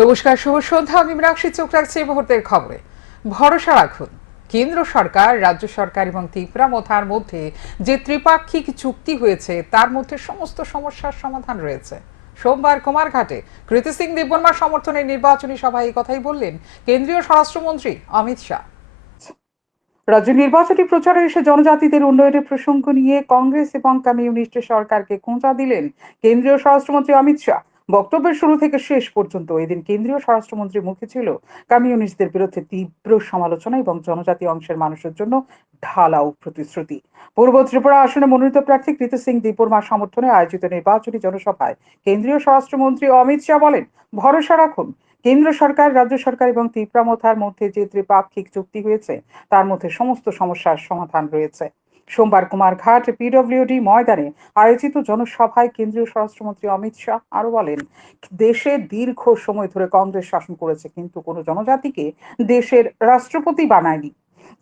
নমস্কার, শুভ সন্ধ্যা। আমি মীনাক্ষী চোখ রাখছি এই মুহূর্তের খবরে। ভরসা রাখুন, কেন্দ্র সরকার, রাজ্য সরকার এবং ত্রিপুরা মোথার মধ্যে যে ত্রিপাক্ষিক চুক্তি হয়েছে তার মধ্যে সমস্ত সমস্যার সমাধান রয়েছে। সোমবার কুমারঘাটে কৃতি সিং দেববর্মার সমর্থনে নির্বাচনী সভায় এই কথাই বললেন কেন্দ্রীয় স্বরাষ্ট্রমন্ত্রী অমিত শাহ। রাজ্য নির্বাচনী প্রচারে এসে জনজাতিদের উন্নয়নের প্রসঙ্গ নিয়ে কংগ্রেস এবং কমিউনিস্ট সরকারকে খোঁচা দিলেন কেন্দ্রীয় স্বরাষ্ট্রমন্ত্রী অমিত শাহ। বক্তব্যের শুরু থেকে শেষ পর্যন্ত এদিন কেন্দ্রীয় স্বরাষ্ট্রমন্ত্রীর মুখে ছিল কমিউনিস্টদের বিরুদ্ধে তীব্র সমালোচনা এবং জনজাতি অংশের মানুষের জন্য ঢালাও প্রতিশ্রুতি। পূর্ব ত্রিপুরা আসনে মনোনীত প্রার্থী কৃতি সিং দেববর্মার সমর্থনে আয়োজিত নির্বাচনী জনসভায় কেন্দ্রীয় স্বরাষ্ট্রমন্ত্রী অমিত শাহ বলেন, ভরসা রাখুন, কেন্দ্র সরকার, রাজ্য সরকার এবং ত্রিপুরা মোথার মধ্যে যে ত্রিপাক্ষিক চুক্তি হয়েছে তার মধ্যে সমস্ত সমস্যার সমাধান রয়েছে। সোমবার কুমারঘাট পিডব্লিউডি ময়দানে আয়োজিত জনসভায় কেন্দ্রীয় স্বরাষ্ট্রমন্ত্রী অমিত শাহ আরো বলেন, দেশে দীর্ঘ সময় ধরে কংগ্রেস শাসন করেছে, কিন্তু কোনো জনজাতিকে দেশের রাষ্ট্রপতি বানায়নি।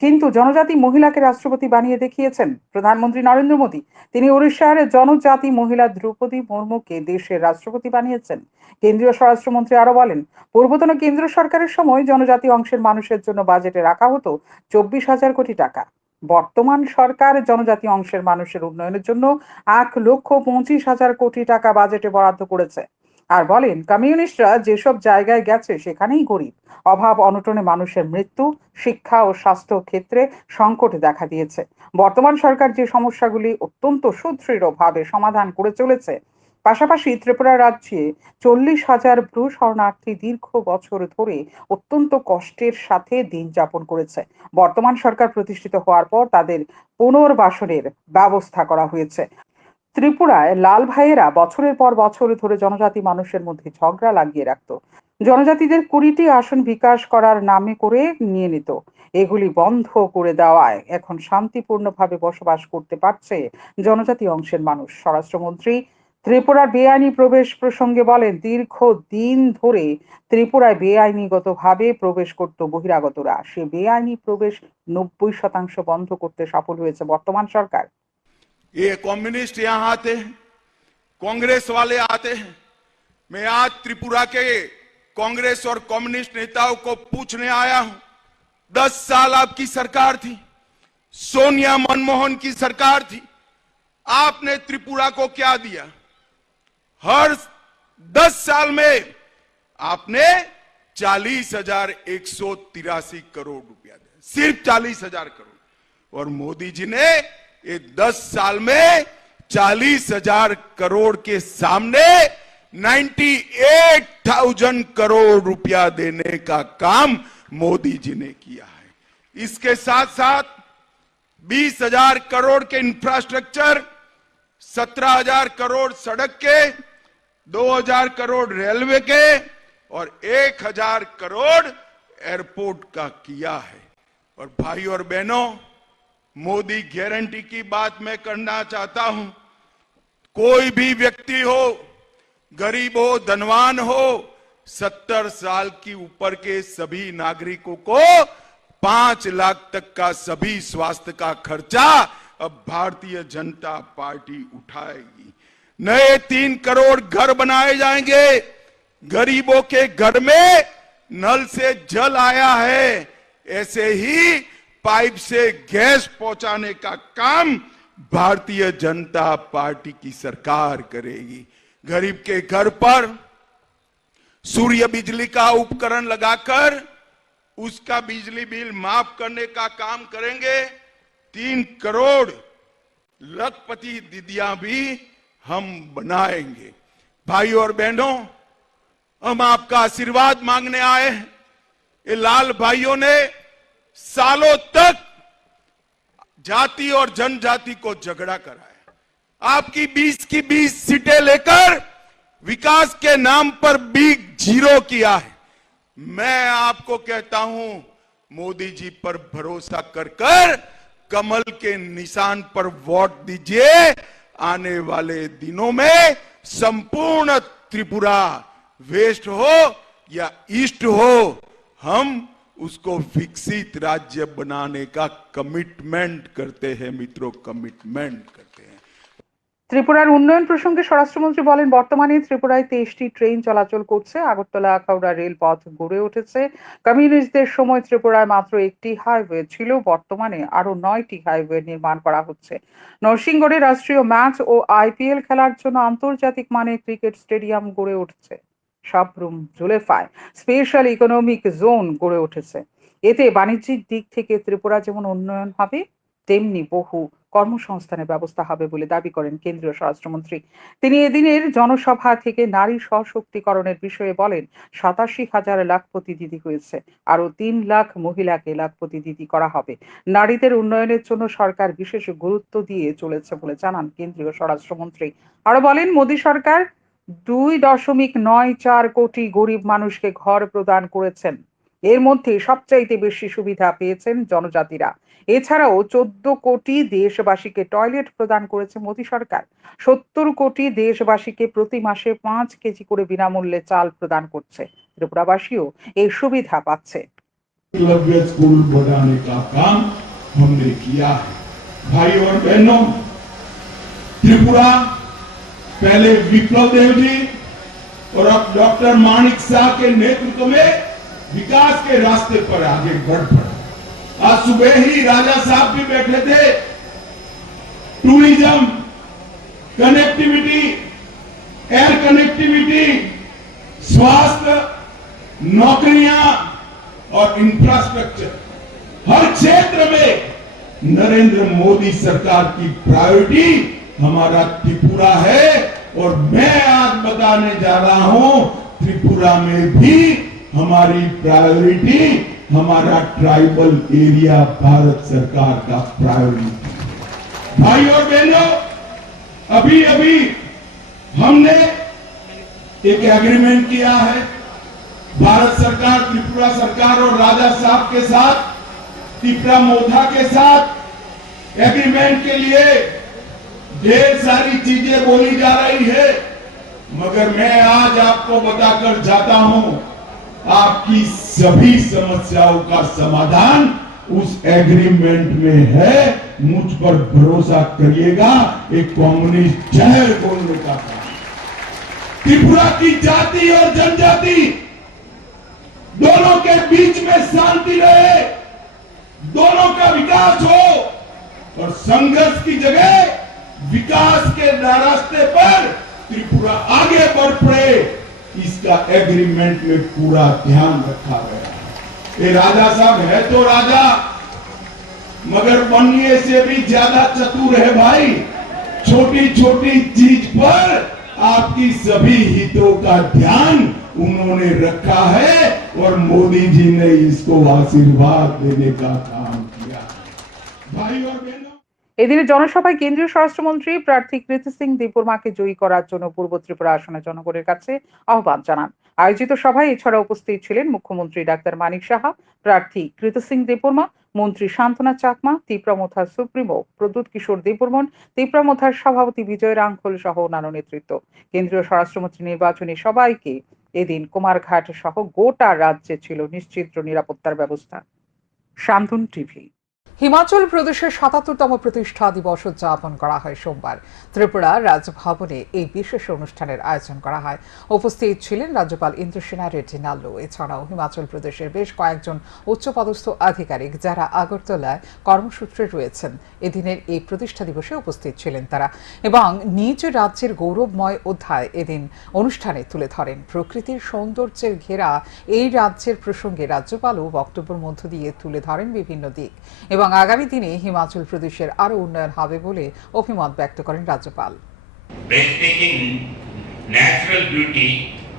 কিন্তু জনজাতি মহিলাকে রাষ্ট্রপতি বানিয়ে দেখিয়েছেন প্রধানমন্ত্রী নরেন্দ্র মোদী। তিনি উড়িষ্যার জনজাতি মহিলা দ্রৌপদী মুর্মুকে দেশের রাষ্ট্রপতি বানিয়েছেন। কেন্দ্রীয় স্বরাষ্ট্রমন্ত্রী আরো বলেন, পূর্বতন কেন্দ্র সরকারের সময় জনজাতি অংশের মানুষের জন্য বাজেটে রাখা হতো 24,000 কোটি টাকা। বর্তমান সরকার জনজাতি অংশের মানুষের উন্নয়নের জন্য 1,25,000 কোটি টাকা বাজেটে বরাদ্দ করেছে। আর বলেন, কমিউনিস্টরা যেসব জায়গায় গেছে সেখানেই গরিব, অভাব অনটনে মানুষের মৃত্যু, শিক্ষা ও স্বাস্থ্য ক্ষেত্রে সংকট দেখা দিয়েছে। বর্তমান সরকার যে সমস্যাগুলি অত্যন্ত সুদৃঢ়ভাবে সমাধান করে চলেছে। পাশাপাশি ত্রিপুরা রাজ্যে 40,000 ব্রু শরণার্থী দীর্ঘ বছর ধরে অত্যন্ত কষ্টের সাথে দিন যাপন করেছে। বর্তমান সরকার প্রতিষ্ঠিত হওয়ার পর তাদের পুনর্বাসনের ব্যবস্থা করা হয়েছে। ত্রিপুরায় লাল ভাইয়েরা বছরের পর বছর ধরে জনজাতি মানুষের মধ্যে ঝগড়া লাগিয়ে রাখত, জনজাতিদের 20টি আসন বিকাশ করার নামে করে নিয়ে নিত। এগুলি বন্ধ করে দেওয়ায় এখন শান্তিপূর্ণভাবে বসবাস করতে পারছে জনজাতি অংশের মানুষ। স্বরাষ্ট্রমন্ত্রী ত্রিপুরার বেআইনি প্রবেশ প্রসঙ্গে বলেন, দীর্ঘদিন ধরে ত্রিপুরায় বেআইনিগতভাবে প্রবেশ করত বহিরাগতরা। সে বেআইনি প্রবেশ 90% বন্ধ করতে সফল হয়েছে বর্তমান সরকার। ये कम्युनिस्ट यहाँ आते हैं, कांग्रेस वाले आते हैं। मैं आज त्रिपुरा के कांग्रेस और कम्युनिस्ट नेताओं को पूछने आया हूं। 10 साल आपकी सरकार थी, सोनिया मनमोहन की सरकार थी। आपने त्रिपुरा को क्या दिया? हर 10 साल में आपने 40,183 करोड़ रुपया दिया, सिर्फ 40,000 करोड़। और मोदी जी ने ये 10 साल में 40,000 करोड़ के सामने 98,000 करोड़ रुपया देने का काम मोदी जी ने किया है। इसके साथ साथ 20,000 करोड़ के इंफ्रास्ट्रक्चर, 17,000 करोड़ सड़क के, 2,000 करोड़ रेलवे के और 1,000 करोड़ एयरपोर्ट का किया है। और भाई और बहनों, मोदी गारंटी की बात मैं करना चाहता हूं। कोई भी व्यक्ति हो, गरीब हो, धनवान हो, 70 साल की ऊपर के सभी नागरिकों को 5 लाख तक का सभी स्वास्थ्य का खर्चा अब भारतीय जनता पार्टी उठाएगी। नए 3 करोड़ घर बनाए जाएंगे। गरीबों के घर में नल से जल आया है, ऐसे ही पाइप से गैस पहुंचाने का काम भारतीय जनता पार्टी की सरकार करेगी। गरीब के घर पर सूर्य बिजली का उपकरण लगाकर उसका बिजली बिल माफ करने का काम करेंगे। 3 करोड़ लखपति दीदियां भी हम बनाएंगे। भाई और बहनों, हम आपका आशीर्वाद मांगने आए हैं। ये लाल भाइयों ने सालों तक जाति और जनजाति को झगड़ा कराया। आपकी 20 की 20 सीटें लेकर विकास के नाम पर बिग जीरो किया है। मैं आपको कहता हूं, मोदी जी पर भरोसा कर कमल के निशान पर वोट दीजिए। आने वाले दिनों में संपूर्ण त्रिपुरा, वेस्ट हो या ईस्ट हो, हम उसको विकसित राज्य बनाने का कमिटमेंट करते हैं मित्रों, कमिटमेंट करते हैं। ত্রিপুরার উন্নয়ন প্রসঙ্গে স্বরাষ্ট্রমন্ত্রী বলেন, বর্তমানে ত্রিপুরায় 23টি ট্রেন চলাচল করছে। আগরতলা আখাউড়া রেলপথ গড়ে উঠেছে। কমিউনিস্টদের সময় ত্রিপুরায় মাত্র একটি হাইওয়ে ছিল, বর্তমানে আরো 9টি হাইওয়ে নির্মাণ করা হচ্ছে। নরসিংগড়ে রাষ্ট্রীয় ম্যাচ ও আইপিএল খেলার জন্য আন্তর্জাতিক মানের ক্রিকেট স্টেডিয়াম গড়ে উঠছে। সাবরুম জুলেফায় স্পেশাল ইকোনমিক জোন গড়ে উঠেছে। এতে বাণিজ্যিক দিক থেকে ত্রিপুরা যেমন উন্নয়ন হবে, তেমনি বহু কর্মসংস্থানের ব্যবস্থা হবে বলে দাবি করেন কেন্দ্রীয় স্বরাষ্ট্রমন্ত্রী। তিনি এদিনের জনসভা থেকে নারী সশক্তিকরণের বিষয়ে বলেন, 87,000 লাখপতি দিদি হয়েছে, আরো 3 লাখ মহিলাকে লাখপতি দিদি করা হবে। নারীদের উন্নয়নের জন্য সরকার বিশেষ গুরুত্ব দিয়ে চলেছে বলে জানান কেন্দ্রীয় স্বরাষ্ট্রমন্ত্রী। আরো বলেন, মোদী সরকার 2.94 কোটি গরিব মানুষকে ঘর প্রদান করেছেন। এর মধ্যে সবচাইতে বেশি সুবিধা পেয়েছেন জনজাতিরা। এছাড়াও 14 কোটি দেশবাসীকে টয়লেট প্রদান করেছে মোদী সরকার। 70 কোটি দেশবাসীকে প্রতি মাসে 5 কেজি করে বিনামূল্যে চাল প্রদান করছে। ত্রিপুরাবাসীও এই সুবিধা পাচ্ছে। एकलव्य स्कूल बनाने का काम हमने किया है। भाई और बहनों, त्रिपुरा पहले विप्लव देव जी और अब डॉक्टर माणिक शाह के नेतृत्व में विकास के रास्ते पर आगे बढ़ पड़ा। आज सुबह ही राजा साहब भी बैठे थे। टूरिज्म, कनेक्टिविटी, एयर कनेक्टिविटी, स्वास्थ्य, नौकरियां और इंफ्रास्ट्रक्चर, हर क्षेत्र में नरेंद्र मोदी सरकार की प्रायोरिटी हमारा त्रिपुरा है। और मैं आज बताने जा रहा हूं, त्रिपुरा में भी हमारी प्रायोरिटी हमारा ट्राइबल एरिया भारत सरकार का प्रायोरिटी। भाई और बहनों, अभी अभी हमने एक एग्रीमेंट किया है भारत सरकार, त्रिपुरा सरकार और राजा साहब के साथ, त्रिपुरा मोधा के साथ। एग्रीमेंट के लिए ढेर सारी चीजें बोली जा रही है, मगर मैं आज आपको बताकर जाता हूं, आपकी सभी समस्याओं का समाधान उस एग्रीमेंट में है। मुझ पर भरोसा करिएगा। एक कम्युनिस्ट जय बोलने का काम। त्रिपुरा की जाति और जनजाति दोनों के बीच में शांति रहे, दोनों का विकास हो और संघर्ष की जगह विकास के रास्ते पर त्रिपुरा आगे बढ़ पड़े, इसका एग्रीमेंट में पूरा ध्यान रखा गया है। ये राजा साहब है तो राजा, मगर बनने से भी ज्यादा चतुर है भाई। छोटी छोटी चीज पर आपकी सभी हितों का ध्यान उन्होंने रखा है और मोदी जी ने इसको आशीर्वाद देने का काम किया। भाई और बहनों, এদিনে জনসভায় কেন্দ্রীয় স্বরাষ্ট্রমন্ত্রী প্রার্থী কৃতি সিং দেববর্মাকে জয়ী করার জন্য পূর্ব ত্রিপুরা আসনের জনগণের কাছে আহ্বান জানান। আয়োজিত সভায় এছাড়া উপস্থিত ছিলেন মুখ্যমন্ত্রী ডাক্তার মানিক সাহা, প্রার্থী কৃতি সিং দেববর্মা, মন্ত্রী শান্তনা চাকমা, ত্রিপুরামথার সুপ্রিমো প্রদ্যুৎ কিশোর দেববর্মন, ত্রিপুরামথার সভাপতি বিজয় রাঙ্খল সহ অন্যান্য নেতৃত্ব। কেন্দ্রীয় স্বরাষ্ট্রমন্ত্রী নির্বাচনী সবাইকে এদিন কুমারঘাট সহ গোটা রাজ্যে ছিল নিশ্চিত নিরাপত্তার ব্যবস্থা। শান্তন টিভি। হিমাচল প্রদেশের ৭৭তম প্রতিষ্ঠা দিবস উদযাপন করা হয় সোমবার। ত্রিপুরা রাজভবনে এই বিশেষ অনুষ্ঠানের আয়োজন করা হয়। উপস্থিত ছিলেন রাজ্যপাল ইন্দ্রসেনা রেড্ডি নাল্লু। এছাড়াও হিমাচল প্রদেশের বেশ কয়েকজন উচ্চপদস্থ আধিকারিক যারা আগরতলায় কর্মসূত্রে রয়েছেন এদিনের এই প্রতিষ্ঠা দিবসে উপস্থিত ছিলেন তারা এবং নিজ রাজ্যের গৌরবময় অধ্যায় এদিন অনুষ্ঠানে তুলে ধরেন। প্রকৃতির সৌন্দর্যের ঘেরা এই রাজ্যের প্রসঙ্গে রাজ্যপালও বক্তব্যের মধ্য দিয়ে তুলে ধরেন বিভিন্ন দিক এবং আগামী দিনে হিমাচল প্রদেশের আরো উন্নয়ন হবে বলে অভিমত ব্যক্ত করেন রাজ্যপাল। Breathtaking natural beauty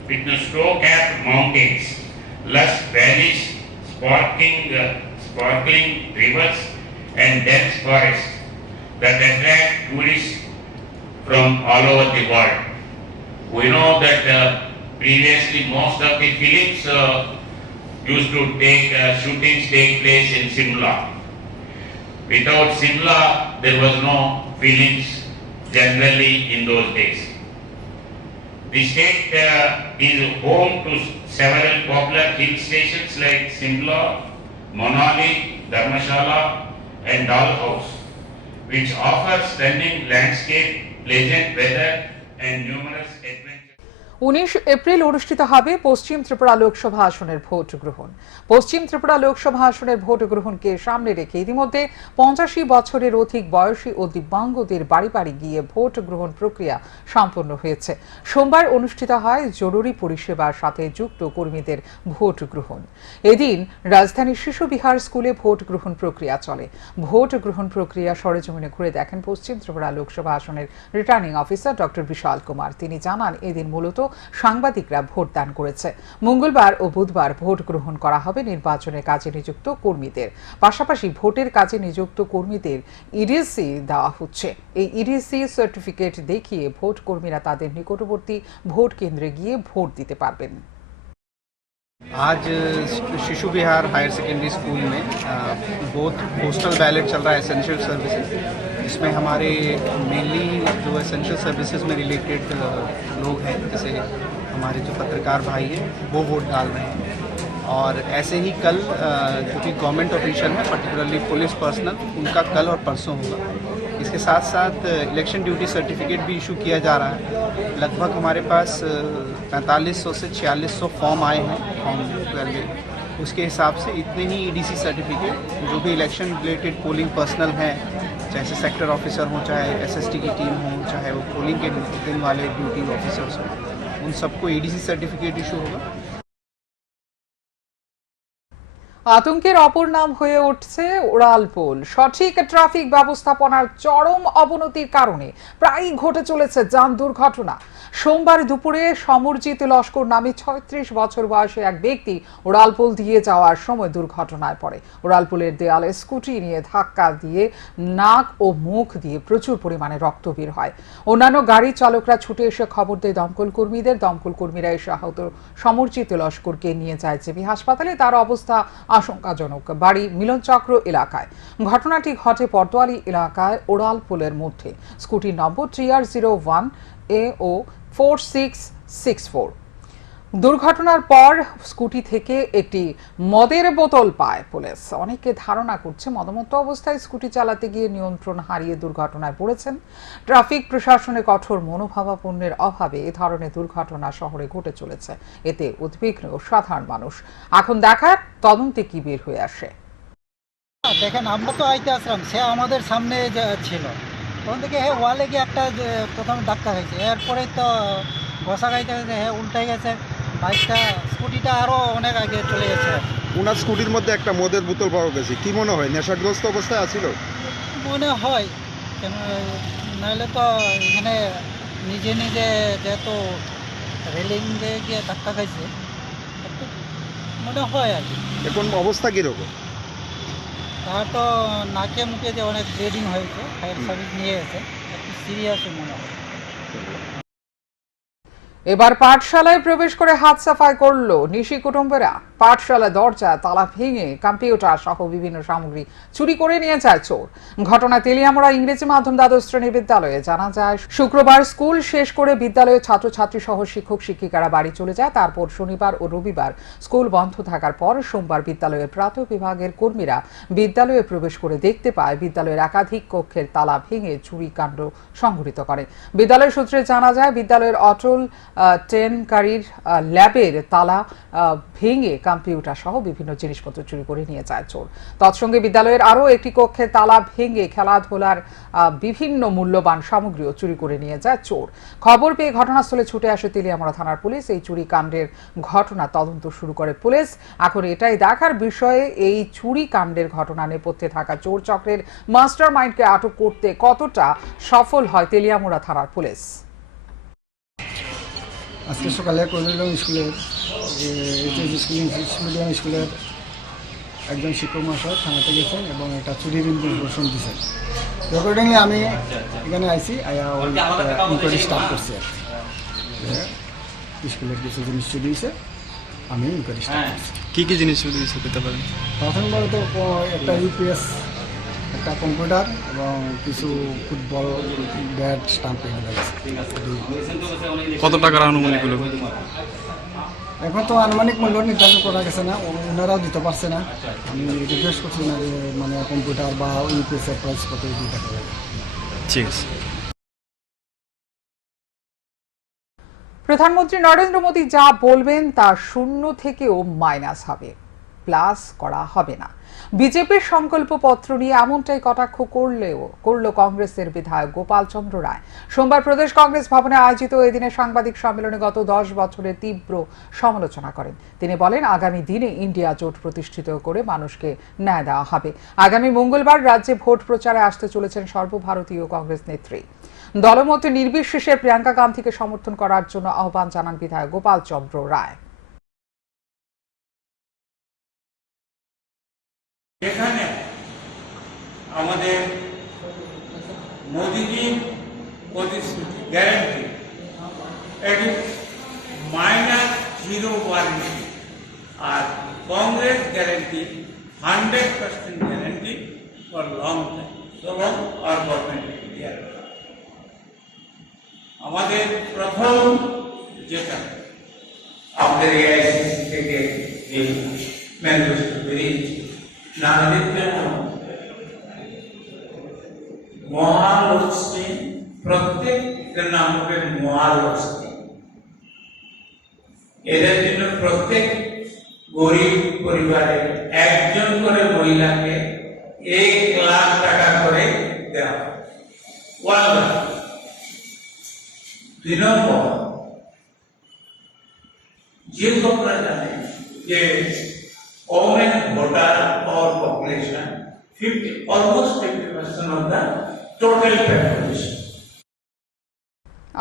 with the snow-capped mountains, lush valleys, sparkling rivers, and dense forests that attract tourists from all over the world. We know that previously most of the films used to shootings take place in Simla. Without Simla, there was no films generally in those days. The state is home to several popular hill stations like Simla, Manali, Dharmashala and Dalhouse, which offer stunning landscape pleasant weather and numerous adventures. 19 April অনুষ্ঠিত হবে পশ্চিম ত্রিপুরা লোকসভা আসনের vote গ্রহণ। পশ্চিম ত্রিপুরা লোকসভা আসনের vote গ্রহণকে সামনে রেখে ইতিমধ্যে 85 বছরের অধিক বয়সী ও দিব্যাঙ্গদের বাড়ি বাড়ি গিয়ে ভোট গ্রহণ প্রক্রিয়া সম্পন্ন হয়েছে। সোমবার অনুষ্ঠিত হয় জরুরি পরিষেবার সাথে যুক্ত কর্মীদের ভোট গ্রহণ। এদিন রাজধানীর শিশু বিহার স্কুলে ভোট গ্রহণ প্রক্রিয়া চলে। ভোট গ্রহণ প্রক্রিয়া সরেজমিনে ঘুরে দেখেন পশ্চিম ত্রিপুরা লোকসভা আসনের রিটার্নিং অফিসার ডক্টর বিশাল কুমার। তিনি জানান, এদিন মূলত সাংবাদিকরা ভোটদান করেছে। মঙ্গলবার ও বুধবার ভোট গ্রহণ করা হবে নির্বাচনের কাজে নিযুক্ত কর্মীদের। পাশাপাশি ভোটের কাজে নিযুক্ত কর্মীদের ইডিসি দেওয়া হচ্ছে। এই ইডিসি সার্টিফিকেট দেখিয়ে ভোট কর্মীরা তাদের নিকটবর্তী ভোট কেন্দ্রে গিয়ে ভোট দিতে পারবেন। आज शिशु विहार हायर सेकेंडरी स्कूल में बोथ पोस्टल बैलेट चल रहा है एसेंशियल सर्विसेज, जिसमें हमारे मेनली जो एसेंशियल सर्विसेज में रिलेटेड लोग हैं, जैसे हमारे जो पत्रकार भाई हैं वो वोट डाल रहे हैं। और ऐसे ही कल जो भी गवर्नमेंट ऑफिशियल हैं, पर्टिकुलरली पुलिस पर्सनल, उनका कल और परसों होगा। इसके साथ साथ इलेक्शन ड्यूटी सर्टिफिकेट भी इशू किया जा रहा है। लगभग हमारे पास 4500 से 4600 फॉर्म आए हैं फॉर्म 12। उसके हिसाब से इतने ही ईडीसी सर्टिफिकेट जो भी इलेक्शन रिलेटेड पोलिंग पर्सनल हैं, चाहे सेक्टर ऑफिसर हों, चाहे एसएसटी की टीम हो, चाहे वो पोलिंग के दिन वाले ड्यूटी ऑफिसर्स हों, उन सबको ईडीसी सर्टिफिकेट इशू होगा। আতঙ্কের অপর নাম হয়ে উঠছে উড়ালপুল। সঠিক ট্রাফিক ব্যবস্থাপনার চরম অবনতির কারণে প্রায়ই ঘটে চলেছে যান দুর্ঘটনা। সোমবার দুপুরে সমরজিৎ লস্কর নামে 36 বছর বয়সী এক ব্যক্তি উড়ালপুল দিয়ে যাওয়ার সময় দুর্ঘটনায় পড়ে। উড়ালপুলের দেয়ালে স্কুটি নিয়ে ধাক্কা দিয়ে নাক ও মুখ দিয়ে প্রচুর পরিমাণে রক্ত বের হয়। অন্যান্য গাড়ি চালকরা ছুটে এসে খবর দেয় দমকল কর্মীদের। দমকল কর্মীরা এসে আহত সমরজিৎ লস্করকে নিয়ে যায় জেবি হাসপাতালে। তার অবস্থা আশঙ্কাজনক। বাড়ি মিলনচক্র এলাকায়। ঘটনাটি ঘটে পটুয়ালি এলাকায় ওড়ালপুলের মধ্যে। স্কুটি নম্বর TR01 AO 4664। দুর্ঘটনার পর স্কুটি থেকে একটি মদের বোতল পায় পুলিশ। অনেকে ধারণা করছে মদমত্ত অবস্থায় স্কুটি চালাতে গিয়ে নিয়ন্ত্রণ হারিয়ে দুর্ঘটনায় পড়েছেন। ট্রাফিক প্রশাসনের কঠোর মনোভাবাপন্নের অভাবে এ ধরনের দুর্ঘটনা শহরে ঘটে চলেছে। এতে উদ্বিগ্ন সাধারণ মানুষ। এখন দেখার তদন্তে কি বের হয়ে আসে। দেখেন, আমরা তো আইতে আসলাম, সে আমাদের সামনে ছিল, তখন থেকে ওয়ালে গিয়ে একটা প্রথমে ধাক্কা খাইছে। এরপরে তো বসা খাইতে খাইতে উল্টে গেছে বাইকটা, স্কুটিটা আরও অনেক আগে চলে গেছে। ওনার স্কুটির মধ্যে একটা মদের বোতল পাওয়া গেছে। কি মনে হয়, নেশাগ্রস্ত অবস্থায় আছিল? মনে হয়, কেন নাহলে তো এখানে নিজে নিজে যেহেতু রেলিং দিয়ে গিয়ে ধাক্কা খাইছে, মনে হয় আর কি। এখন অবস্থা কীরকম? তার তো নাকে মুখে যে অনেক ব্লিডিং হয়েছে, ফায়ার সার্ভিস নিয়ে গেছে, একটু সিরিয়াসই মনে হয়। এবার পাঠশালায় প্রবেশ করে হাত সাফাই করলো নিশি কুটুম্বেরা। পাঠশালার দরজা তালা ভেঙে কম্পিউটার সহ বিভিন্ন সামগ্রী চুরি করে নিয়ে যায় চোর। ঘটনা তেলিয়ামুড়া ইংরেজি মাধ্যম দ্বাদশ শ্রেণী বিদ্যালয়ে। জানা যায়, শুক্রবার স্কুল শেষ করে বিদ্যালয়ের ছাত্রছাত্রী সহ শিক্ষক শিক্ষিকারা বাড়ি চলে যায়। তারপর শনিবার ও রবিবার স্কুল বন্ধ থাকার পর সোমবার বিদ্যালয়ের প্রাথমিক বিভাগের কর্মীরা বিদ্যালয়ে প্রবেশ করে দেখতে পায় বিদ্যালয়ের একাধিক কক্ষের তালা ভেঙে চুরি কাণ্ড সংঘটিত করে। বিদ্যালয় সূত্রে জানা যায়, বিদ্যালয়ের অটল টেনকারীর ল্যাবের তালা ভেঙে কম্পিউটার সহ বিভিন্ন জিনিসপত্র চুরি করে নিয়ে যায় চোর। তৎসঙ্গে বিদ্যালয়ের আরও একটি কক্ষের তালা ভেঙে খেলাধুলার বিভিন্ন মূল্যবান সামগ্রীও চুরি করে নিয়ে যায় চোর। খবর পেয়ে ঘটনাস্থলে ছুটে আসে তেলিয়ামুড়া থানার পুলিশ। এই চুরি কাণ্ডের ঘটনা তদন্ত শুরু করে পুলিশ। এখন এটাই দেখার বিষয়ে এই চুরি কাণ্ডের ঘটনা নেপথ্যে থাকা চোর চক্রের মাস্টার মাইন্ডকে আটক করতে কতটা সফল হয় তেলিয়ামুড়া থানার পুলিশ। আজকে সকালে কলিলং স্কুলের ইংলিশ মিডিয়াম স্কুলের একজন শিক্ষক মহাশয় থানাতে গেছেন এবং এটা চুরির ইনফরমেশন দিয়েছেন। অ্যাকর্ডিংলি আমি এখানে আইসি, আয়া ওই ইনকোয়ারি স্টার্ট করছি। আর স্কুলের কিছু জিনিস চুরি হয়েছে, আমি ইনকোয়ারি স্টার্ট করছি। কী কী জিনিস চুরি হয়েছে পেতে পারেন? প্রথমবার তো একটা ইউপিএস, একটা কম্পিউটার এবং কিছু ফুটবল ব্যাট স্টাম্প এগুলো গেছে। কত টাকার আনুমানিক হলো? এখন তো আনুমানিক মূল্য নির্ধারণ করা গেছে না, ওনারাও দিতে পারছে না। আমি রিকোয়েস্ট করছি না যে মানে কম্পিউটার বা ইউপিএসের প্রাইস কত 2 টাকা। ঠিক আছে। প্রধানমন্ত্রী নরেন্দ্র মোদী যা বলবেন তা শূন্য থেকেও মাইনাস হবে, প্লাস করা হবে না। বিজেপির সংকল্পপত্র নিয়ে এমনটাই কটাক্ষ করল কংগ্রেসের বিধায়ক গোপাল চন্দ্র রায়। সোমবার প্রদেশ কংগ্রেস ভবনে আয়োজিত এদিনের সাংবাদিক সম্মেলনে গত 10 বছরের তীব্র সমালোচনা করেন তিনি। বলেন, আগামী দিনে ইন্ডিয়া জোট প্রতিষ্ঠিত করে মানুষকে ন্যায় দেওয়া হবে। আগামী মঙ্গলবার রাজ্যে ভোট প্রচারে আসতে চলেছেন সর্বভারতীয় কংগ্রেস নেত্রী। দলমত নির্বিশেষে প্রিয়াঙ্কা গান্ধীকে সমর্থন করার জন্য আহ্বান জানান বিধায়ক গোপাল চন্দ্র রায়। এখানে আমাদের মোদীজির প্রতিশ্রুতি গ্যারান্টি এটি -0 ওয়ারেন্টি, আর Congress guarantee 100% guarantee for long time, এবং আর গভর্নমেন্ট ইন্ডিয়া। আমাদের প্রথম যেটা আমাদের এআইসিসি থেকে এই ম্যানিফেস্টো বেরিয়েছে, নাগরিক জন্য মহালক্ষ্মী, প্রত্যেকের নাম হবে মহালক্ষ্মী। এদের জন্য প্রত্যেক গরিব পরিবারে একজন করে মহিলাকে 1 লাখ টাকা করে দেওয়া হয়। 1 লাখ। 2 নম্বর, যেহেতু আপনারা জানেন যে women voter or population, almost 50% of the total population.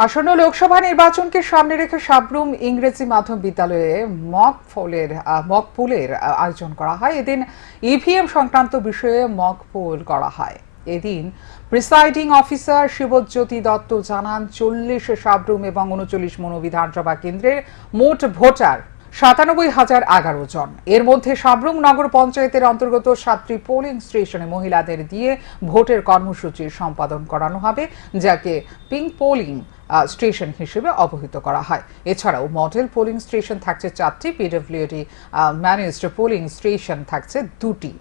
আসন্ন লোকসভা নির্বাচনকে সামনে রেখে সাবরুম ইংরেজি মাধ্যম বিদ্যালয়ে মক পোলের আয়োজন করা হয়। এদিন ইভিএম সংক্রান্ত বিষয়ে মক পোল করা হয়। এদিন প্রিসাইডিং অফিসার শিবজ্যোতি দত্ত জানান, 40 সাবরুম এবং 39 মনো বিধানসভা কেন্দ্রের মোট ভোটার 97,011 জন। এর মধ্যে সাবরুম নগর পঞ্চায়েতের অন্তর্গত 7টি পোলিং স্টেশনে মহিলাদের দিয়ে ভোটের কর্মসূচি সম্পাদন করানো হবে, যাকে পিঙ্ক পোলিং স্টেশন হিসেবে অবহিত করা হয়। এছাড়াও মডেল পোলিং স্টেশন থাকছে 4টি, পিডব্লিউডি ম্যানেজড পোলিং স্টেশন থাকছে 2টি,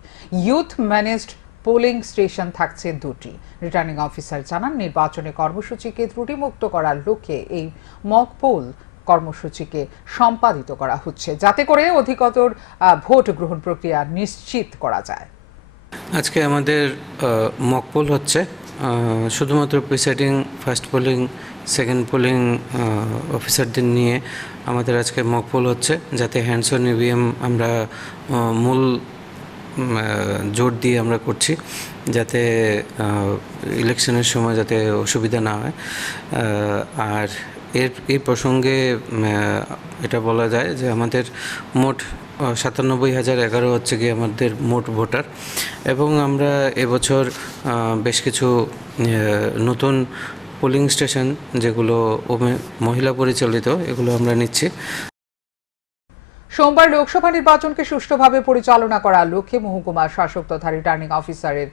ইউথ ম্যানেজড পোলিং স্টেশন থাকছে 2টি। রিটার্নিং অফিসার জানান, নির্বাচনী কর্মসূচিকে ত্রুটিমুক্ত করার লক্ষ্যে এই মক পোল কর্মসূচিকে সম্পাদিত করা হচ্ছে, যাতে করে অধিকতর ভোট গ্রহণ প্রক্রিয়া নিশ্চিত করা যায়। আজকে আমাদের মক পোল হচ্ছে শুধুমাত্র presiding, first polling, second polling অফিসারদের নিয়ে আমাদের আজকে মক পোল হচ্ছে, যাতে হ্যান্ডস অন ইভিএম আমরা মূল জোর দিয়ে আমরা করছি, যাতে ইলেকশনের সময় যাতে অসুবিধা না হয়। আর এই প্রসঙ্গে এটা বলা যায় যে আমাদের মোট 97,011 হচ্ছে গিয়ে আমাদের মোট ভোটার, এবং আমরা এবছর বেশ কিছু নতুন পোলিং স্টেশন যেগুলো মহিলা পরিচালিত, এগুলো আমরা নিচ্ছি। সোমবার লোকসভা নির্বাচনকে সুষ্ঠুভাবে পরিচালনা করার লক্ষ্যে মহকুমা শাসক তথা রিটার্নিং অফিসারের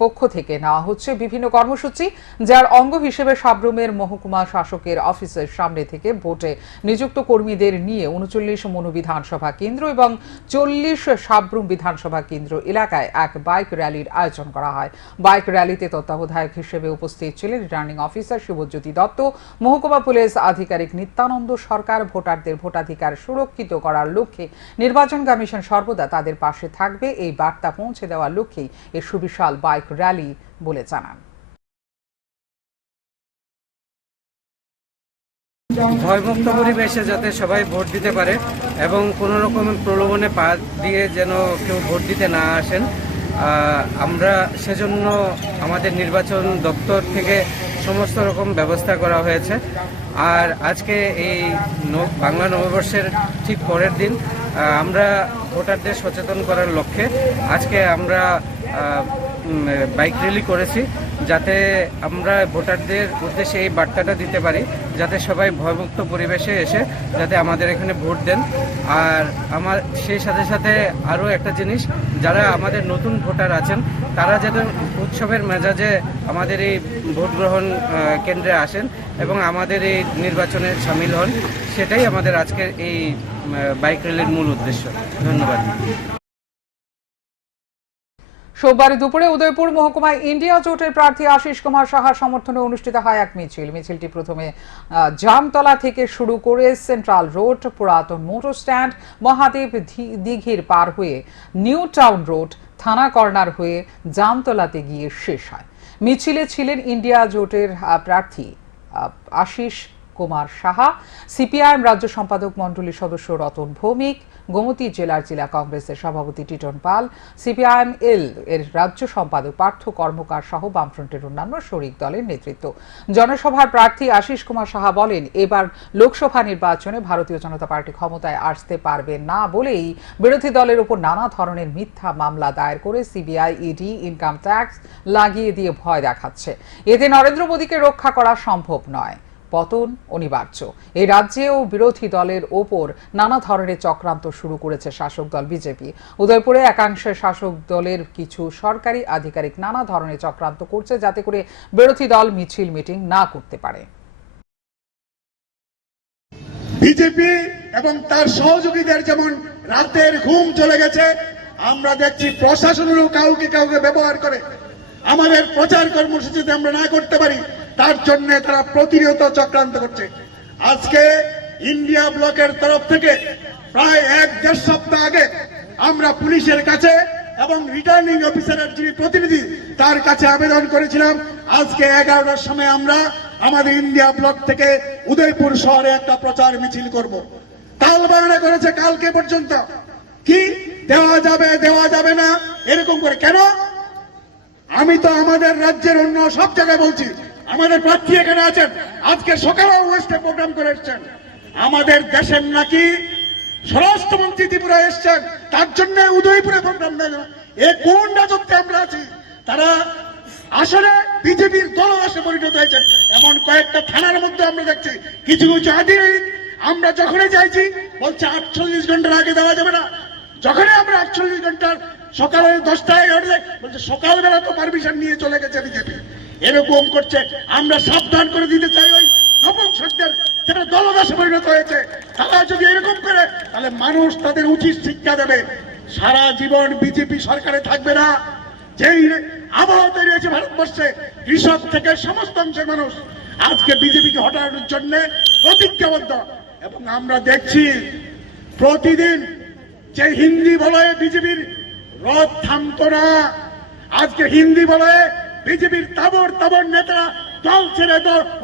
পক্ষ থেকে নেওয়া হচ্ছে বিভিন্ন কর্মসূচি, যার অঙ্গ হিসেবে সাবরুমের মহকুমা শাসকের অফিসের সামনে থেকে ভোটে নিযুক্ত কর্মীদের নিয়ে 39 মনো বিধানসভা কেন্দ্র এবং 40 সাবরুম বিধানসভা কেন্দ্র এলাকায় এক বাইক র্যালির আয়োজন করা হয়। বাইক র্যালিতে তত্ত্বাবধায়ক হিসেবে উপস্থিত ছিলেন রিটার্নিং অফিসার শিবজ্যোতি দত্ত, মহকুমা পুলিশ আধিকারিক নিত্যানন্দ সরকার। ভোটারদের ভোটাধিকার সুরক্ষিত করার লক্ষ্যে নির্বাচন কমিশন সর্বদা তাদের পাশে থাকবে, এই বার্তা পৌঁছে দেওয়ার লক্ষ্যেই এই সুবিশাল বাইক র্যালি বলে জানান। ভয়মুক্ত পরিবেশে যাতে সবাই ভোট দিতে পারে এবং কোনো রকম প্রলোভনে পা দিয়ে যেন কেউ ভোট দিতে না আসেন, আমরা সেজন্য আমাদের নির্বাচন দপ্তর থেকে সমস্ত রকম ব্যবস্থা করা হয়েছে। আর আজকে এই বাংলা নববর্ষের ঠিক পরের দিন আমরা ভোটারদের সচেতন করার লক্ষ্যে আজকে আমরা বাইক র্যালি করেছি, যাতে আমরা ভোটারদের উদ্দেশ্যে এই বার্তাটা দিতে পারি, যাতে সবাই ভয়মুক্ত পরিবেশে এসে যাতে আমাদের এখানে ভোট দেন। আর আমার সেই সাথে সাথে আরও একটা জিনিস, যারা আমাদের নতুন ভোটার আছেন তারা যাতে উৎসবের মেজাজে আমাদের এই ভোট গ্রহণ কেন্দ্রে আসেন এবং আমাদের এই নির্বাচনে সামিল হন, সেটাই আমাদের আজকের এই বাইক র্যালির মূল উদ্দেশ্য। ধন্যবাদ। সোমবার দুপুরে উদয়পুর মহকুমায় ইন্ডিয়া জোটের প্রার্থী আশিস কুমার সাহার সমর্থনে অনুষ্ঠিত হয় এক মিছিল। মিছিলটি প্রথমে জামতলা থেকে শুরু করে সেন্ট্রাল রোড, পুরাতন মোটর স্ট্যান্ড, মহাদেব দিঘির পার হয়ে নিউ টাউন রোড, থানা কর্নার হয়ে জামতলাতে গিয়ে শেষ হয়। মিছিলে ছিলেন ইন্ডিয়া জোটের প্রার্থী আশিস কুমার সাহা, সিপিআইএম রাজ্য সম্পাদক মণ্ডলীর সদস্য রতন ভৌমিক, গোমতী জেলার জেলা কংগ্রেসের সভাপতি টিটন পাল, সিপিআইএম এল এর রাজ্য সম্পাদক পার্থ কর্মকার সহ বামফ্রন্টের অন্যান্য শরিক দলের নেতৃত্ব। জনসভার প্রার্থী আশিস কুমার সাহা বলেন, এবার লোকসভা নির্বাচনে ভারতীয় জনতা পার্টি ক্ষমতায় আসতে পারবে না বলেই বিরোধী দলের উপর নানা ধরনের মিথ্যা মামলা দায়ের করে সিবিআই, ইডি, ইনকাম ট্যাক্স লাগিয়ে দিয়ে ভয় দেখাচ্ছে। এতে নরেন্দ্র মোদীকে রক্ষা করা সম্ভব নয়, পতন অনিবার্য। এই রাজ্যেও বিরোধী দলের ওপর নানা ধরনের চক্রান্ত শুরু করেছে শাসক দল বিজেপি। উদয়পুরে একাংশের শাসক দলের কিছু সরকারি আধিকারিক নানা ধরনের চক্রান্ত করছে যাতে করে বিরোধী দল মিছিল মিটিং না করতে পারে। বিজেপি এবং তার সহযোগীদের যেমন রাতের ঘুম চলে গেছে, আমরা দেখছি প্রশাসনেরও কাউকে ব্যবহার করে আমাদের প্রচার কর্মসূচিতে আমরা না করতে পারি, তার জন্য তারা প্রতিনিয়ত চক্রান্ত করছে। আজকে ইন্ডিয়া ব্লকের তরফ থেকে প্রায় 1-1.5 সপ্তাহ আগে আমরা পুলিশের কাছে এবং রিটার্নিং অফিসারের যিনি প্রতিনিধি তার কাছে আবেদন করেছিলাম, আজকে 11টার সময় আমরা আমাদের ইন্ডিয়া ব্লক থেকে উদয়পুর শহরে একটা প্রচার মিছিল করব। তাল বায়না করেছে কালকে পর্যন্ত, কি দেওয়া যাবে না এরকম করে। কেন? আমি তো আমাদের রাজ্যের অন্য সব জায়গায় বলছি, আমাদের প্রার্থী এখানে আছেন, আজকে সকালে ওয়েস্টে প্রোগ্রাম করে এসছেন। আমাদের দেশের নাকি স্বরাষ্ট্রমন্ত্রী ত্রিপুরা এসছেন, তার জন্য উদয়পুরে প্রোগ্রাম দেয় না। এ কোন রাজত্বে আমরা আছি? তারা আসলে বিজেপির দলদাসে পরিণত হয়েছেন। এমন কয়েকটা থানার মধ্যে আমরা দেখছি কিছু কিছু আধিকারিক, আমরা যখনই চাইছি বলছে 48 ঘন্টার আগে দেওয়া যাবে না। যখনই আমরা 48 ঘন্টার সকালে 10টা 11টায় বলছে সকালবেলা তো পারমিশন নিয়ে চলে গেছে বিজেপি। এরকম করছে। আমরা সাবধান করে দিতে চাই ওই নপুংসকদের, যারা দলদাসে পরিণত হয়েছে, তারা যদি এরকম করে তাহলে মানুষ তাদের উচিত শিক্ষা দেবে। সারা জীবন বিজেপি সরকারে থাকবে না। যেই আবহাওয়া তৈরি হয়েছে ভারতবর্ষে, কৃষক থেকে সমস্ত অংশের মানুষ আজকে বিজেপিকে হটানোর জন্য প্রতিজ্ঞাবদ্ধ। এবং আমরা দেখছি প্রতিদিন যে হিন্দি বলে বিজেপির রথ থামতো না। আজকে হিন্দি বলে বিজেপির তাবর নেতারা দল ছেড়ে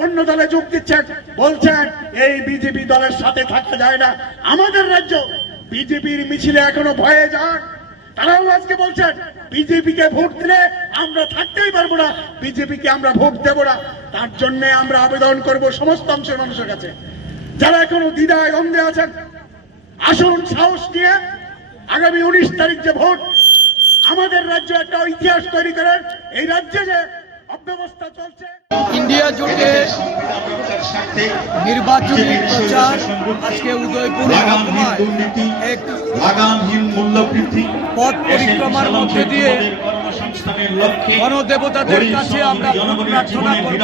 অন্য দলে যোগ দিচ্ছেন, বলছেন এই বিজেপি দলের সাথে থাকতে যায় না। আমাদের রাজ্য বিজেপির মিছিলে এখনো ভয়ে যান, তারাও আজকে বলছেন বিজেপিকে ভোট দিলে আমরা থাকতেই পারবো না, বিজেপিকে আমরা ভোট দেব না। তার জন্য আমরা আবেদন করব সমস্ত অংশের মানুষের কাছে, যারা এখনো দ্বিধায় দ্বন্দ্বে আছেন, আসুন সাহস নিয়ে আগামী 19 তারিখ যে ভোট, আমাদের রাজ্য একটা ইতিহাস তৈরি করেন। এই রাজ্যে যে অব্যবস্থা চলছে, ইন্ডিয়া জোটের নির্বাচনী প্রচার আজকে উদয়পুর মহকুমায় এক লাগামহীন মূল্যবৃদ্ধি পথ পরিক্রমার মধ্যে দিয়ে গণদেবতাদের কাছে আমরা প্রার্থনা করব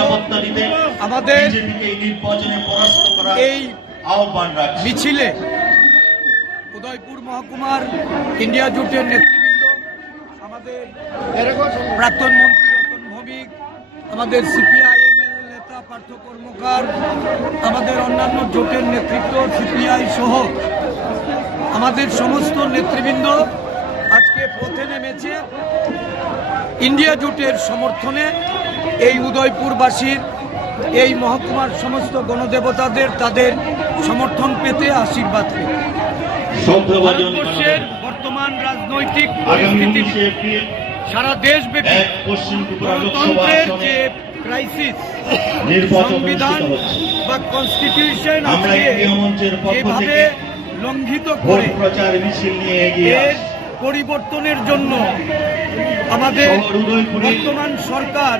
আমাদের এই মিছিলে উদয়পুর মহকুমার ইন্ডিয়া জোটের নেতৃবৃন্দ, আমাদের প্রাক্তন মন্ত্রী রতন ভৌমিক, আমাদের সিপিআইএম নেতা পার্থ কর্মকার, আমাদের অন্যান্য জোটের নেতৃত্ব সিপিআই সহ আমাদের সমস্ত নেতৃবৃন্দ আজকে পথে নেমেছে ইন্ডিয়া জোটের সমর্থনে। এই উদয়পুরবাসীর, এই মহকুমার সমস্ত গণদেবতাদের তাদের সমর্থন পেতে, আশীর্বাদ পেতে। ভারতবর্ষের বর্তমান রাজনৈতিক পরিস্থিতি সারা দেশব্যাপী গণতন্ত্রের যে ক্রাইসিস, সংবিধান বা কনস্টিটিউশন যেভাবে লঙ্ঘিত করে এর পরিবর্তনের জন্য আমাদের বর্তমান সরকার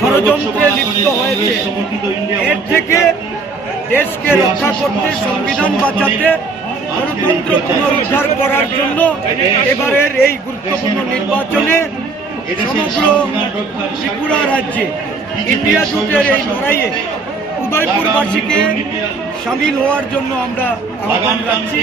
ষড়যন্ত্রে লিপ্ত হয়েছে। এর থেকে দেশকে রক্ষা করতে, সংবিধান বাঁচাতে, গণতন্ত্র পুনরুদ্ধার করার জন্য এবারের এই গুরুত্বপূর্ণ নির্বাচনে সমগ্র ত্রিপুরা রাজ্যে ইন্ডিয়া জোটের এই লড়াইয়ে উদয়পুরবাসীকে সামিল হওয়ার জন্য আমরা আহ্বান রাখছি।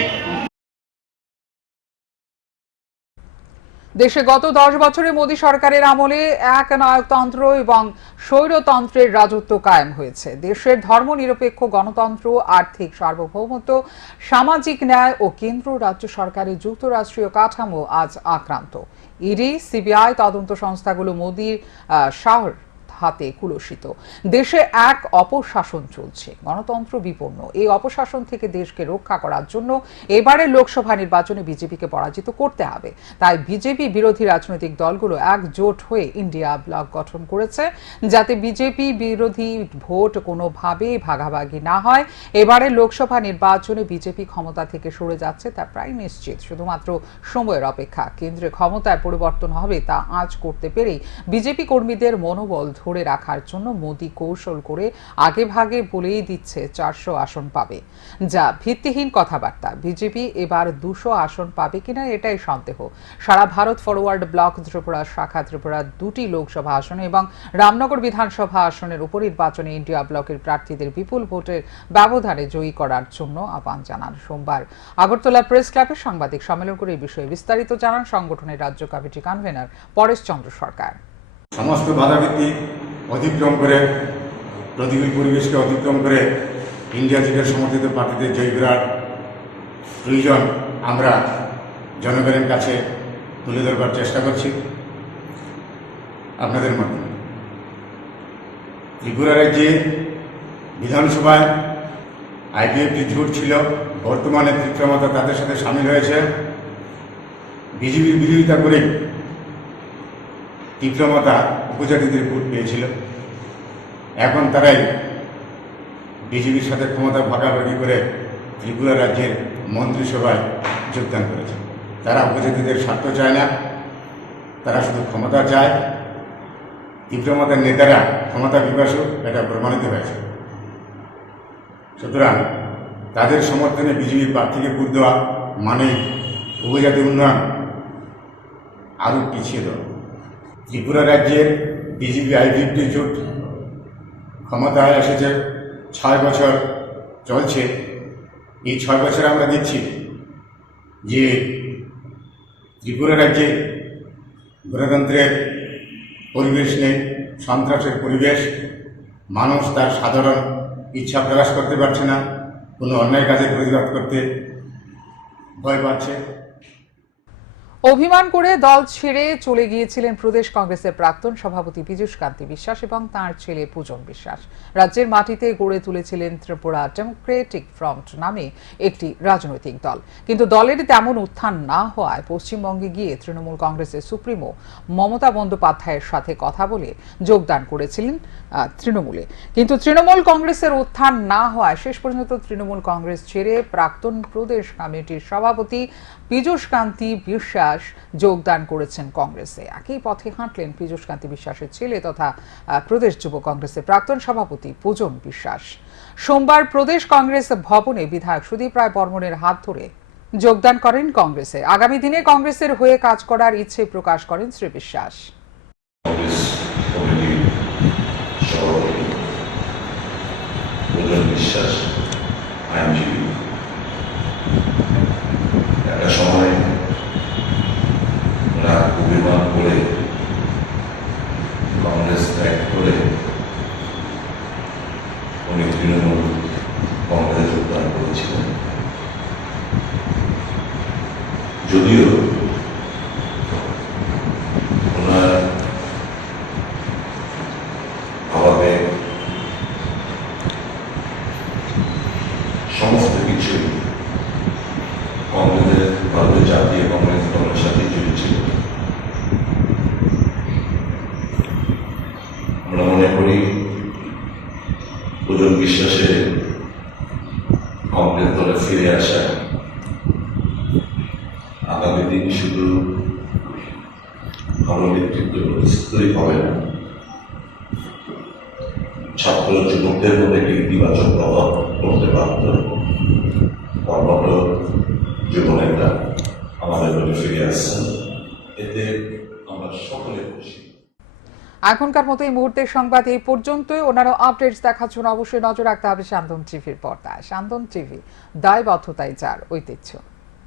দেশে গত 10 বছরে মোদী সরকারের আমলে একনায়কতন্ত্র এবং স্বৈরতন্ত্রের রাজত্ব কায়েম হয়েছে। দেশের ধর্মনিরপেক্ষ গণতন্ত্র, আর্থিক সার্বভৌমত্ব, সামাজিক ন্যায় ও কেন্দ্র রাজ্য সরকারের যুক্তরাষ্ট্রীয় কাঠামো আজ আক্রান্ত। ইডি, সিবিআই তদন্ত সংস্থাগুলো মোদীর শাহর হাতে কুলসিত। দেশে এক অপশাসন চলছে, গণতন্ত্র বিপন্ন। এই অপশাসন থেকে দেশকে রক্ষা করার জন্য এবারের লোকসভা নির্বাচনে বিজেপিকে পরাজিত করতে হবে। তাই বিজেপি বিরোধী রাজনৈতিক দলগুলো একজোট হয়ে ইন্ডিয়া ব্লক গঠন করেছে, যাতে বিজেপি বিরোধী ভোট কোনোভাবেই ভাগাভাগি না হয়। এবারের লোকসভা নির্বাচনে বিজেপি ক্ষমতা থেকে সরে যাচ্ছে তা প্রায় নিশ্চিত, শুধুমাত্র সময়ের অপেক্ষা। কেন্দ্রে ক্ষমতায় পরিবর্তন হবে তা আজ করতে পেরেই বিজেপি কর্মীদের মনোবল ধরে রাখার জন্য মোদী কৌশল করে আগে ভাগে বলেই দিচ্ছে 400 আসন পাবে, যা ভিত্তিহীন কথাবার্তা। বিজেপি এবার 200 আসন পাবে কিনা এটাই সন্দেহ। সারা ভারত ফরওয়ার্ড ব্লক ত্রিপুরা শাখা ত্রিপুরা 2টি লোকসভা আসনে এবং রামনগর বিধানসভা আসনের উপনির্বাচনে ইন্ডিয়া ব্লকের প্রার্থীদের বিপুল ভোটের ব্যবধানে জয়ী করার জন্য আহ্বান জানান। সোমবার আগরতলা প্রেস ক্লাবে সাংবাদিক সম্মেলন করে এই বিষয়ে বিস্তারিত জানান সংগঠনের রাজ্য কমিটি কনভেনর পরেশ চন্দ্র সরকার। সমস্ত বাধাবিধি অতিক্রম করে, প্রতিকূল পরিবেশকে অতিক্রম করে ইন্ডিয়া থেকে সমর্থিত প্রার্থীদের জয় করার প্রয়োজন আমরা জনগণের কাছে তুলে ধরবার চেষ্টা করছি আপনাদের মাধ্যমে। ত্রিপুরা রাজ্যে বিধানসভায় আইপিএফটি জোট ছিল, বর্তমানে ত্রিপুরা তাদের সাথে সামিল হয়েছে। বিজেপির বিরোধিতা করে ত্রিপুরা উপজাতিদের ভোট পেয়েছিল। এখন তারাই বিজেপির সাথে ক্ষমতা ভাগাভাগি করে ত্রিপুরা রাজ্যের মন্ত্রিসভায় যোগদান করেছে। তারা উপজাতিদের স্বার্থ চায় না, তারা শুধু ক্ষমতা চায়। ত্রিপুরা নেতারা ক্ষমতা বিকাশও এটা প্রমাণিত হয়েছে। সুতরাং তাদের সমর্থনে বিজেপি প্রার্থীকে ভোট দেওয়া মানে উপজাতি উন্নয়ন আরও পিছিয়ে দেওয়া। ত্রিপুরা রাজ্যের বিজেপি আইপিএফটি জোট ক্ষমতায় এসেছে 6 বছর চলছে। এই 6 বছরে আমরা দেখছি যে ত্রিপুরা রাজ্যে গণতন্ত্রের পরিবেশ নেই, সন্ত্রাসের পরিবেশ। মানুষ তার সাধারণ ইচ্ছা প্রকাশ করতে পারছে না, কোনো অন্যায় কাজের প্রতিবাদ করতে ভয় পাচ্ছে। অভিমান করে দল ছেড়ে চলে গিয়েছিলেন প্রদেশ কংগ্রেসের প্রাক্তন সভাপতি পীযূষ কান্তি বিশ্বাস এবং তাঁর ছেলে পূজন বিশ্বাস। রাজ্যের মাটিতে গড়ে তুলেছিলেন ত্রিপুরা ডেমোক্রেটিক ফ্রন্ট নামে একটি রাজনৈতিক দল। কিন্তু দলের তেমন উত্থান না হওয়ায় পশ্চিমবঙ্গে গিয়ে তৃণমূল কংগ্রেসের সুপ্রিমো মমতা বন্দ্যোপাধ্যায়ের সাথে কথা বলে যোগদান করেছিলেন তৃণমূলে। কিন্তু তৃণমূল কংগ্রেসের উত্থান না হওয়ায় শেষ পর্যন্ত তৃণমূল কংগ্রেস ছেড়ে প্রাক্তন প্রদেশ কমিটির সভাপতি পীযূষ কান্তি বিশ্বাস যোগদান করেছেন কংগ্রেসে। একই পথে হাঁটলেন পীযূষ কান্তি বিশ্বাসের ছেলে তথা প্রদেশ যুব কংগ্রেসের প্রাক্তন সভাপতি পূজন বিশ্বাস। সোমবার প্রদেশ কংগ্রেস ভবনে বিধায়ক সুদীপ রায় বর্মনের হাত ধরে যোগদান করেন কংগ্রেসে। আগামী দিনে কংগ্রেসের হয়ে কাজ করার ইচ্ছে প্রকাশ করেন শ্রী বিশ্বাস। বিশ্বাস আইনজীবী, একটা সময় ওরা অভিমান করে কংগ্রেস ত্যাগ করে উনি তৃণমূল কংগ্রেসে যোগদান করেছিলেন। যদিও ওনার অভাবে সমস্ত কিছু কংগ্রেসের ভারতীয় জাতীয় কংগ্রেস দলের সাথে জড়িত ছিল। আমরা মনে করি পূজন বিশ্বাসের কংগ্রেস দলে ফিরে আসা আগামী দিন শুধু ভালো নেতৃত্ব প্রতিষ্ঠিতই হবে না, ছাত্র যুবকদের মধ্যে একটি ইতিবাচক প্রভাব পড়তে পারত। কর্মঠ যুবনেতা আমাদের মধ্যে ফিরে আসছেন, এতে আমরা সকলে খুশি। এখনকার মতো এই মুহূর্তের সংবাদ এই পর্যন্তই। অন্যান্য আপডেটস দেখার জন্য অবশ্যই নজর রাখতে হবে সান্দন টিভির পর্দায়। সান্দন টিভি, দায়বদ্ধতাই যার ঐতিহ্য।